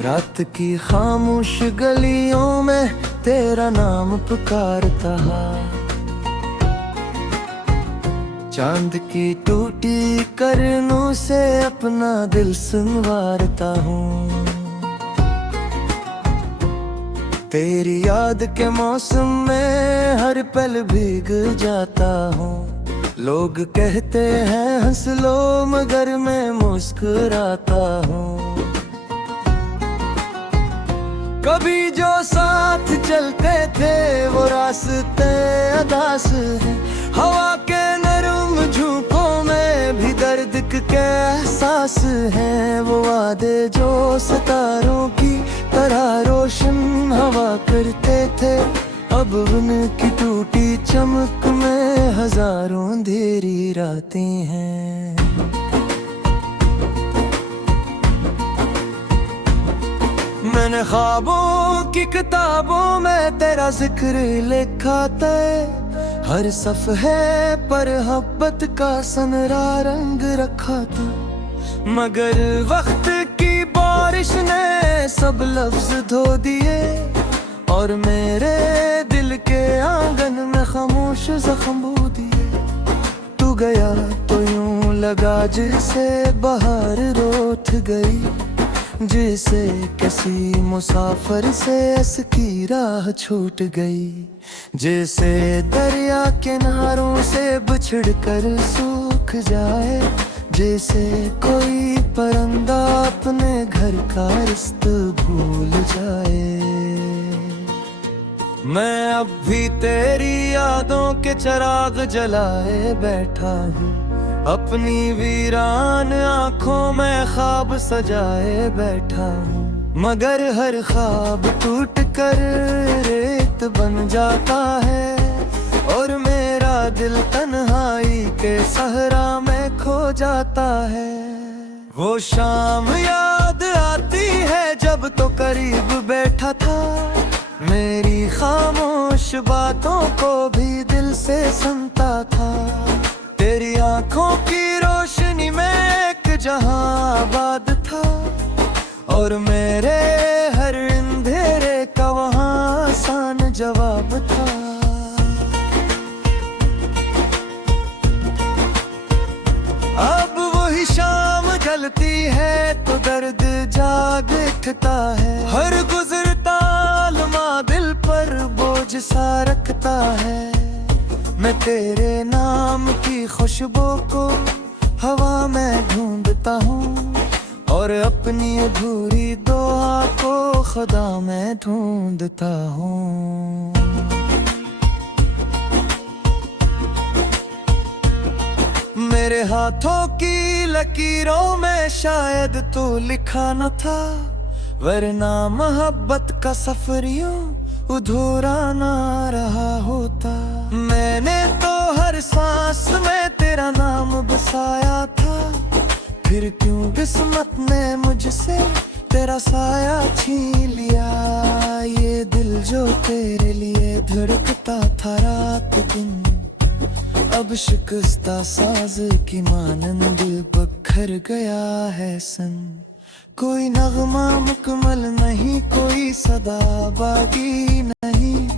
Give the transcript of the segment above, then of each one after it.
रात की खामोश गलियों में तेरा नाम पुकारता, चांद की टूटी करनों से अपना दिल सुनवारता हूँ। तेरी याद के मौसम में हर पल भीग जाता हूँ। लोग कहते हैं हंस लो मगर मैं मुस्कुराता हूँ। कभी जो साथ चलते थे वो रास्ते अदास हैं। हवा के नरम झोंकों में भी दर्द के एहसास हैं। वो वादे जो सितारों की तरह रोशन हवा करते थे, अब उनकी टूटी चमक में हजारों अंधेरी रातें हैं। मैंने ख्वाबों की किताबों में तेरा जिक्र लिखा था। हर सफ़हे पर मोहब्बत का सनरा रंग रखा था, मगर वक्त की बारिश ने सब लफ्ज धो दिए और मेरे दिल के आंगन में खामोश जख्म बो दिए। तू गया तो यूं लगा जैसे बाहर रोठ गई, जैसे किसी मुसाफिर से इसकी राह छूट गई। जैसे दरिया किनारों से बिछड़ कर सूख जाए, जैसे कोई परिंदा अपने घर का रास्ता भूल जाए। मैं अब भी तेरी यादों के चिराग जलाए बैठा हूँ। अपनी वीरान आँखों में ख्वाब सजाए बैठा हूँ, मगर हर ख्वाब टूट कर रेत बन जाता है और मेरा दिल तन्हाई के सहरा में खो जाता है। वो शाम याद आती है जब तो करीब बैठा था, मेरी खामोश बातों को भी दिल से सुनता था। तेरी आंखों की रोशनी में एक जहां आबाद था और मेरे हर अंधेरे का वहां आसान जवाब था। अब वही शाम ढलती है तो दर्द जाग उठता है। हर गुजरता लम्हा दिल पर बोझ सा रखता है। मैं तेरे नाम की खुशबू को हवा में ढूंढता हूँ और अपनी अधूरी दुआ को खुदा में ढूंढता हूँ। मेरे हाथों की लकीरों में शायद तो लिखा न था, वरना मोहब्बत का सफर यूं अधूरा ना रहा होता। मैंने तो हर सांस में तेरा नाम बसाया था, फिर क्यों किस्मत ने मुझसे तेरा साया छीन लिया। ये दिल जो तेरे लिए धड़कता था रात दिन, अब शिकस्ता साज की मानंद बखर गया है सन। कोई नगमा मुकम्मल नहीं, कोई सदा बाकी नहीं।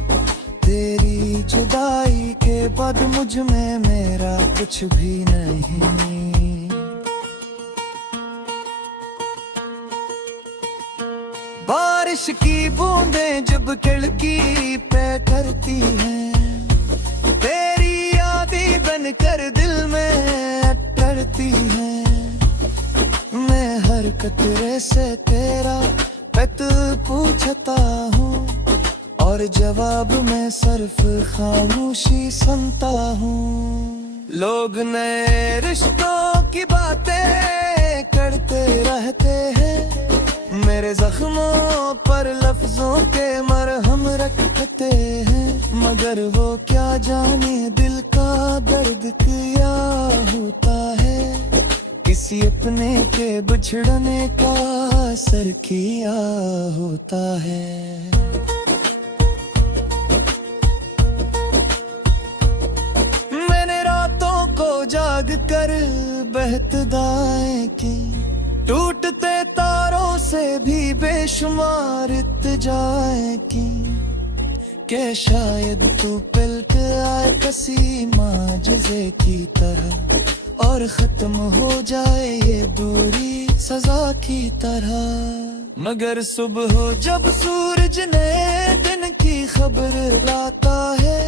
तेरी जुदाई के बाद मुझ में मेरा कुछ भी नहीं। बारिश की बूंदें जब खिड़की पे करती हैं, तेरी यादें बनकर दिल में अटरती हैं। मैं हर कतरे से तेरा पत पूछता हूँ और जवाब में सिर्फ खामोशी सुनता हूँ। लोग नए रिश्तों की बातें करते रहते हैं, मेरे जख्मों पर लफ्जों के मरहम रखते हैं, मगर वो क्या जाने दिल का दर्द क्या होता है। किसी अपने के बिछड़ने का असर किया होता है। मैंने रातों को जाग कर बहत दाएं की, टूटते तारों से भी बेशुमार इत्तेजाएं की के शायद तू पलट आए किसी माजज़े की तरह और खत्म हो जाए ये दूरी सजा की तरह। मगर सुबह हो जब सूरज नए दिन की खबर लाता है,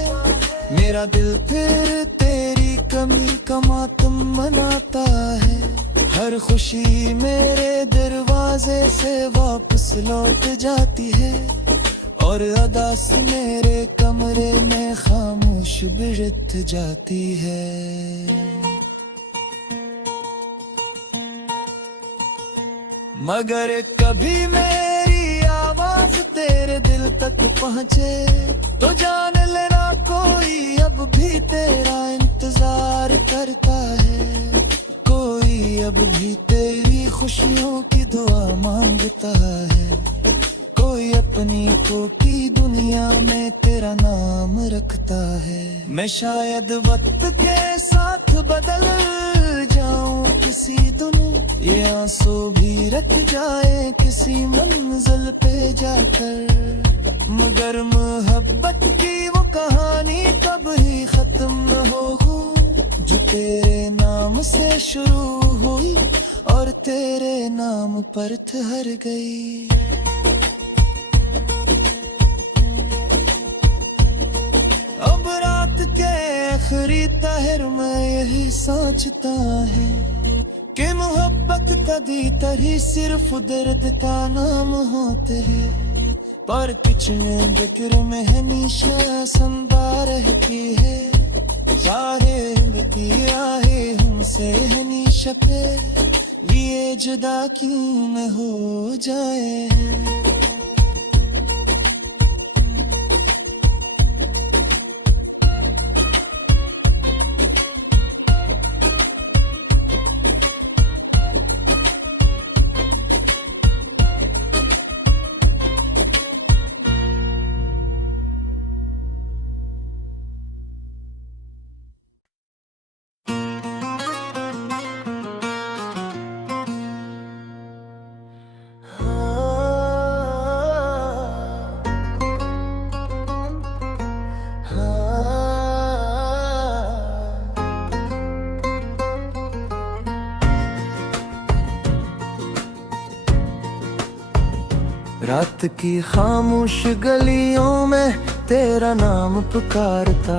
मेरा दिल फिर तेरी कमी का मातम मनाता है। हर खुशी मेरे दरवाजे से वापस लौट जाती है और अदास मेरे कमरे में खामोश बिरत जाती है। मगर कभी मेरी आवाज तेरे दिल तक पहुँचे तो जान लेना कोई अब भी तेरा इंतजार करता है। कोई अब भी तेरी खुशियों की दुआ मांगता है। कोई अपनी खोटी दुनिया में तेरा नाम रखता है। मैं शायद वक्त के साथ बदल जाऊं किसी दिन, ये आंसू भी रख जाए किसी मंजिल पे जाकर। मगर मोहब्बत की वो कहानी कब ही खत्म न हो जो तेरे नाम से शुरू हुई और तेरे नाम पर ठहर गई। अब रात के आखिरी तहर में यही सोचता है कि मोहब्बत कदी तरी सिर्फ दर्द का नाम होते हैं, पर पिछले जिक्र में हमेशा संदा रहती है। चाहे की राहे हमसे हमेशा पे लिए जुदा क्यों न हो जाए। रात की खामोश गलियों में तेरा नाम पुकारता,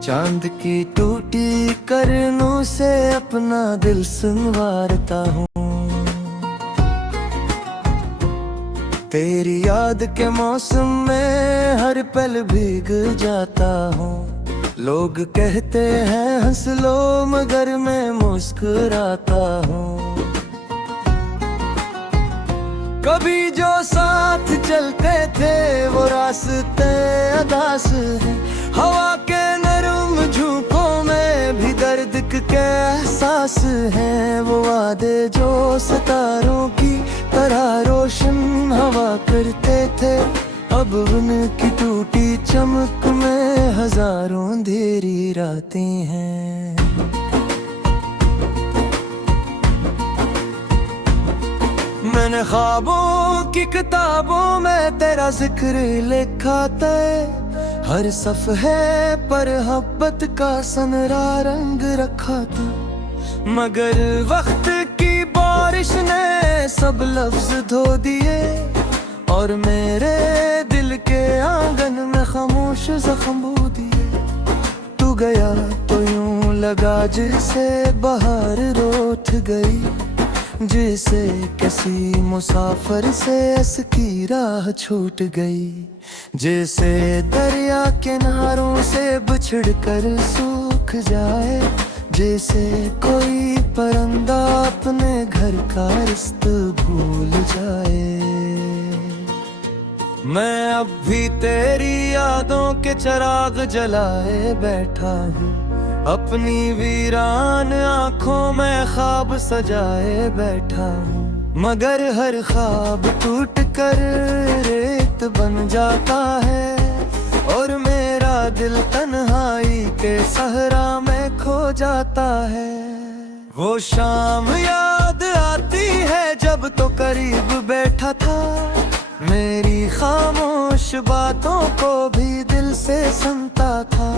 चांद की टूटी करनों से अपना दिल संवारता हूँ। तेरी याद के मौसम में हर पल भीग जाता हूँ। लोग कहते हैं हंस लो मगर मैं मुस्कुराता हूँ। कभी जो साथ चलते थे वो रास्ते अदास हैं। हवा के नरम झोंकों में भी दर्द के एहसास हैं। वो वादे जो सितारों की तरह रोशन हवा करते थे, अब उनकी टूटी चमक में हजारों अंधेरी रातें हैं। मैंने ख्वाबों की किताबों में तेरा जिक्र लिखा था। हर सफ़हे पर मोहब्बत का सनरा रंग रखा था। मगर वक्त की बारिश ने सब लफ्ज धो दिए और मेरे दिल के आंगन में खामोश जख्म बो दिए। तू गया तो यूं लगा जैसे बाहर रोठ गई, जैसे किसी मुसाफिर से इसकी राह छूट गई। जैसे दरिया किनारों से बिछड़ कर सूख जाए, जैसे कोई परिंदा अपने घर का रास्ता भूल जाए। मैं अब भी तेरी यादों के चिराग जलाए बैठा हूँ। अपनी वीरान आँखों में ख्वाब सजाए बैठा हूँ। मगर हर ख्वाब टूट कर रेत बन जाता है और मेरा दिल तन्हाई के सहरा में खो जाता है। वो शाम याद आती है जब तो करीब बैठा था, मेरी खामोश बातों को भी दिल से सुनता था।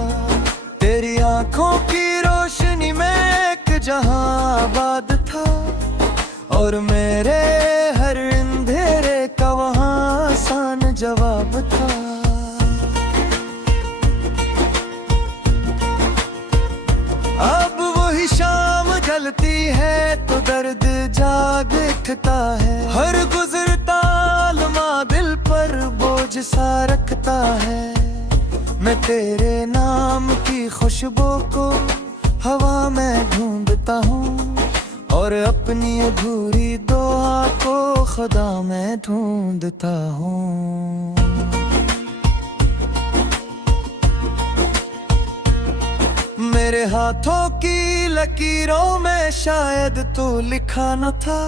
तेरी आंखों की रोशनी में एक जहां आबाद था, और मेरे हर अंधेरे का वहां आसान जवाब था। अब वही शाम ढलती है तो दर्द जाग उठता है, हर गुजरता लम्हा दिल पर बोझ सा रखता है। मैं तेरे नाम की खुशबू को हवा में ढूंढता हूँ, और अपनी अधूरी दुआ को खुदा में ढूंढता हूँ। मेरे हाथों की लकीरों में शायद तू लिखा न था,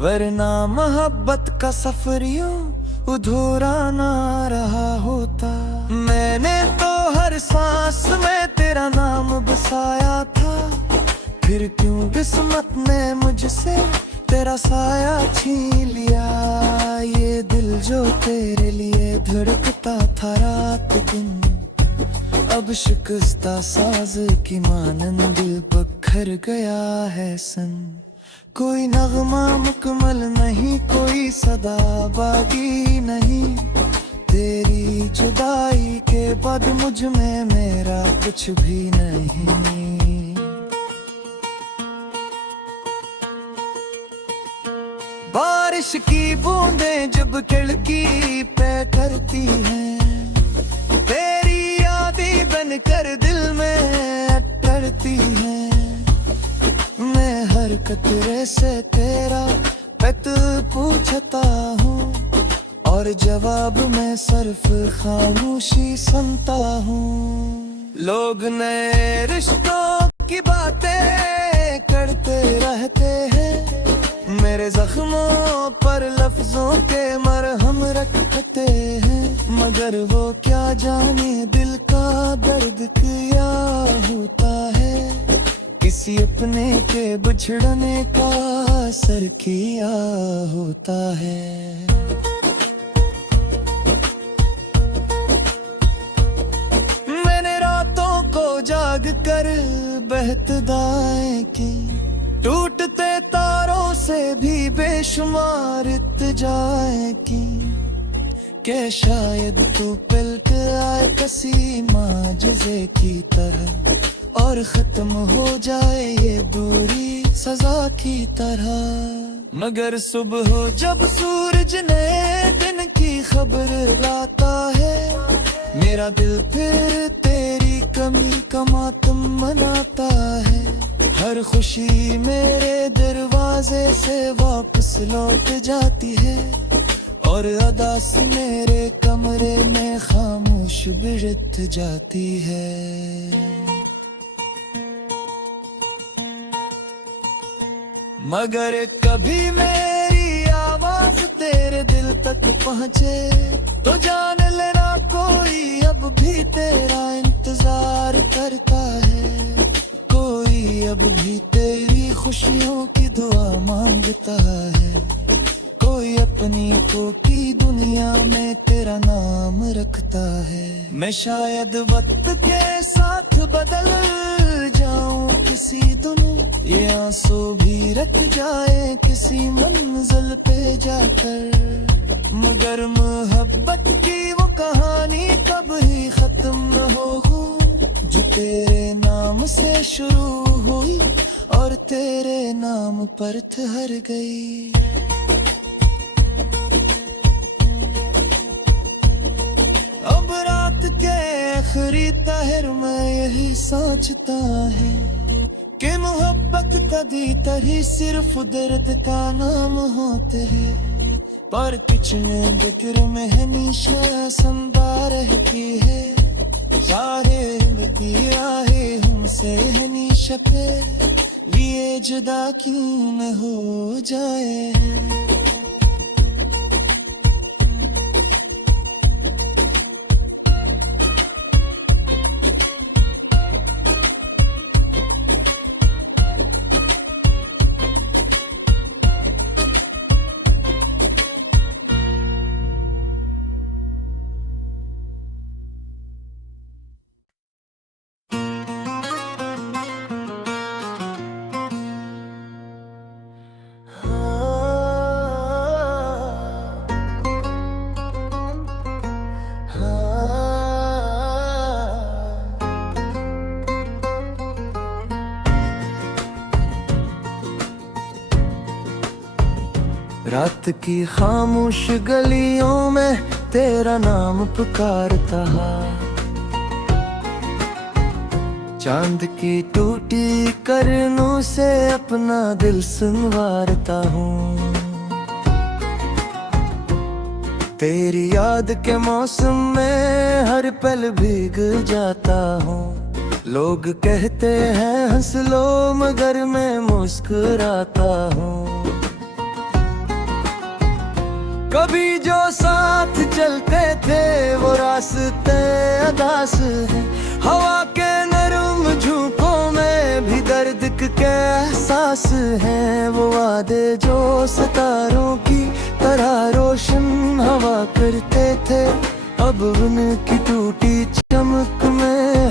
वरना मोहब्बत का सफर यूं अधूरा ना रहा होता। मैंने तो हर सांस में तेरा नाम बसाया था, फिर क्यों किस्मत ने मुझसे तेरा साया छीन लिया। ये दिल जो तेरे लिए धड़कता था रात दिन, अब शिकस्ता साज की मानंद बखर गया है सन। कोई नगमा मुकम्मल नहीं, कोई सदा बाकी नहीं, तेरी जुदाई के बाद मुझ में मेरा कुछ भी नहीं। बारिश की बूंदें जब खिड़की पे करती हैं, तेरी यादें बनकर दिल में अटरती हैं। मैं हर कतरे से तेरा पत पूछता हूँ, और जवाब में सिर्फ खामोशी सुनता हूँ। लोग नए रिश्तों की बातें करते रहते हैं, मेरे जख्मों पर लफ्जों के मरहम रखते हैं, मगर वो क्या जाने दिल का दर्द क्या होता है। किसी अपने के बिछड़ने का असर किया होता है। मैंने रातों को जाग कर बहतदाएं की, टूटते तारों से भी बेशुमार इत्तेजाएं की, के शायद तू पलट आए किसी माजज़े की तरह, और खत्म हो जाए ये दूरी सजा की तरह। मगर सुबह जब सूरज नए दिन की खबर लाता है, मेरा दिल फिर तेरी कमी का मातम मनाता है। हर खुशी मेरे दरवाजे से वापस लौट जाती है, और अदास मेरे कमरे में खामोश बिरत जाती है। मगर कभी मेरी आवाज तेरे दिल तक पहुँचे तो जान लेना कोई अब भी तेरा इंतजार करता है। कोई अब भी तेरी खुशियों की दुआ मांगता है, कोई अपनी खोटी दुनिया में तेरा नाम रखता है। मैं शायद वक्त के साथ बदल जाऊं किसी दिन, ये आंसू भी रख जाए किसी मंजिल पे जाकर, मगर मोहब्बत की वो कहानी कब ही खत्म न होगी, जो तेरे नाम से शुरू हुई और तेरे नाम पर ठहर गई। अब रात के आखिरी तहर में यही सोचता है कि मोहब्बत कभी तरी सिर्फ दर्द का नाम होते हैं, पर पिछले जिक्र में हमेशा संदा रहती है। चाहे जिंदगी आए हमसे हमेशा पे, लिए जुदा क्यों न हो जाए। रात की खामोश गलियों में तेरा नाम पुकारता, चांद की टूटी करनों से अपना दिल सुनवारता हूँ। तेरी याद के मौसम में हर पल भीग जाता हूँ। लोग कहते हैं हंस लो मगर मैं मुस्कुराता हूँ। कभी जो साथ चलते थे वो रास्ते अदास हैं। हवा के नरम झोंकों में भी दर्द के एहसास हैं। वो वादे जो सितारों की तरह रोशन हवा करते थे, अब उनकी टूटी चमक में